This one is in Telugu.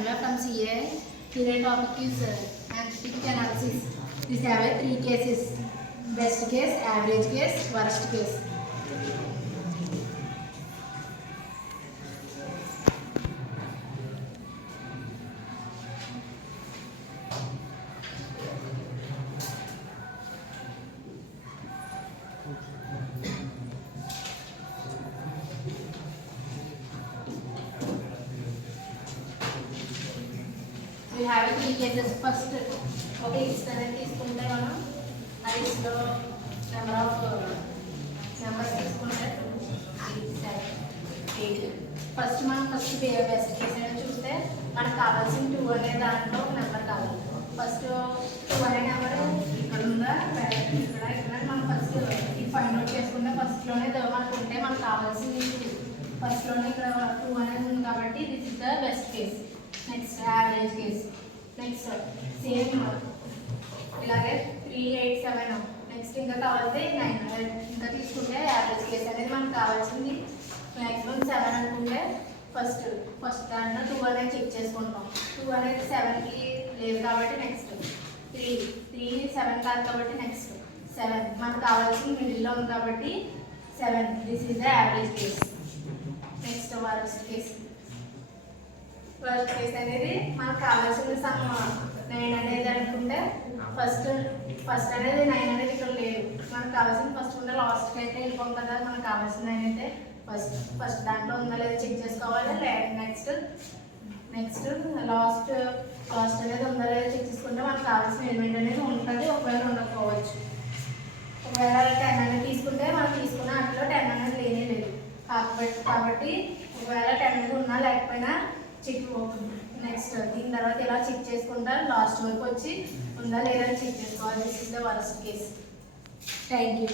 Chandra from CA. Today's topic is analytic analysis. These have three cases: best case, average case, worst case. We have three cases. First, okay, external తీసుకుంటే మనం ఆ లిస్ట్ లో నెంబర్ ఆఫ్ నెంబర్స్ తీసుకుంటే 8. ఫస్ట్ మనం బెస్ట్ కేస్ అనేది చూస్తే మనకు కావాల్సిన 2 అనే దాంట్లో ఒక నెంబర్ కావాలి. ఫస్ట్ 2 అనే నెంబర్ ఇక్కడ ఉందా, ఇక్కడ మనం ఫస్ట్ ఇది ఫైండ్ అవుట్ చేసుకుంటే ఫస్ట్లోనే మనకు ఉంటే మనకు కావాల్సింది ఫస్ట్లోనే ఇక్కడ 2 అనేది ఉంది కాబట్టి this is the best case. Next average case. Next same ఇలాగే 3, 8, 7. నెక్స్ట్ ఇంకా కావాల్సి 9 ఇంకా తీసుకుంటే యావరేజ్ కేస్ అనేది మనకు కావాల్సింది మ్యాక్సిమం 7 అనుకుంటే ఫస్ట్ దాంట్లో 2 అనేది చెక్ చేసుకుంటాం. 2 అనేది 7కి లేదు కాబట్టి నెక్స్ట్ 3 7 కాదు కాబట్టి నెక్స్ట్ 7 మనకు కావాల్సింది మిడిల్లో ఉంది కాబట్టి 7. This is the average case. Next worst case. Worst case అనేది మనకు కావాల్సిన సమ్ 9 అనేది అనుకుంటే ఫస్ట్ అనేది 9 అనేది ఇక్కడ లేదు. మనకు కావాల్సింది ఫస్ట్ ఉంటే లాస్ట్కి అయితే వెళ్ళిపోం కదా. మనకు కావాల్సిన 9 అయితే ఫస్ట్ దాంట్లో ఉందా లేదా చెక్ చేసుకోవాలి. నెక్స్ట్ లాస్ట్ అనేది ఉందా లేదా చెక్ చేసుకుంటే మనకు కావాల్సిన ఎలిమెంట్ అనేది ఉంటుంది. ఒకవేళ ఉండకపోవచ్చు. ఒకవేళ 10 అనేది తీసుకుంటే మనం తీసుకున్న దాంట్లో 10 అనేది లేనే లేదు కాబట్టి ఒకవేళ 10 అనేది ఉన్నా లేకపోయినా చెక్ అవుతుంది. నెక్స్ట్ దీని తర్వాత ఇలా చెక్ చేసుకుంటా లాస్ట్ వరకు వచ్చి ఉందా లేదా చెక్ చేసుకోవాలి. This is the worst case. Thank you.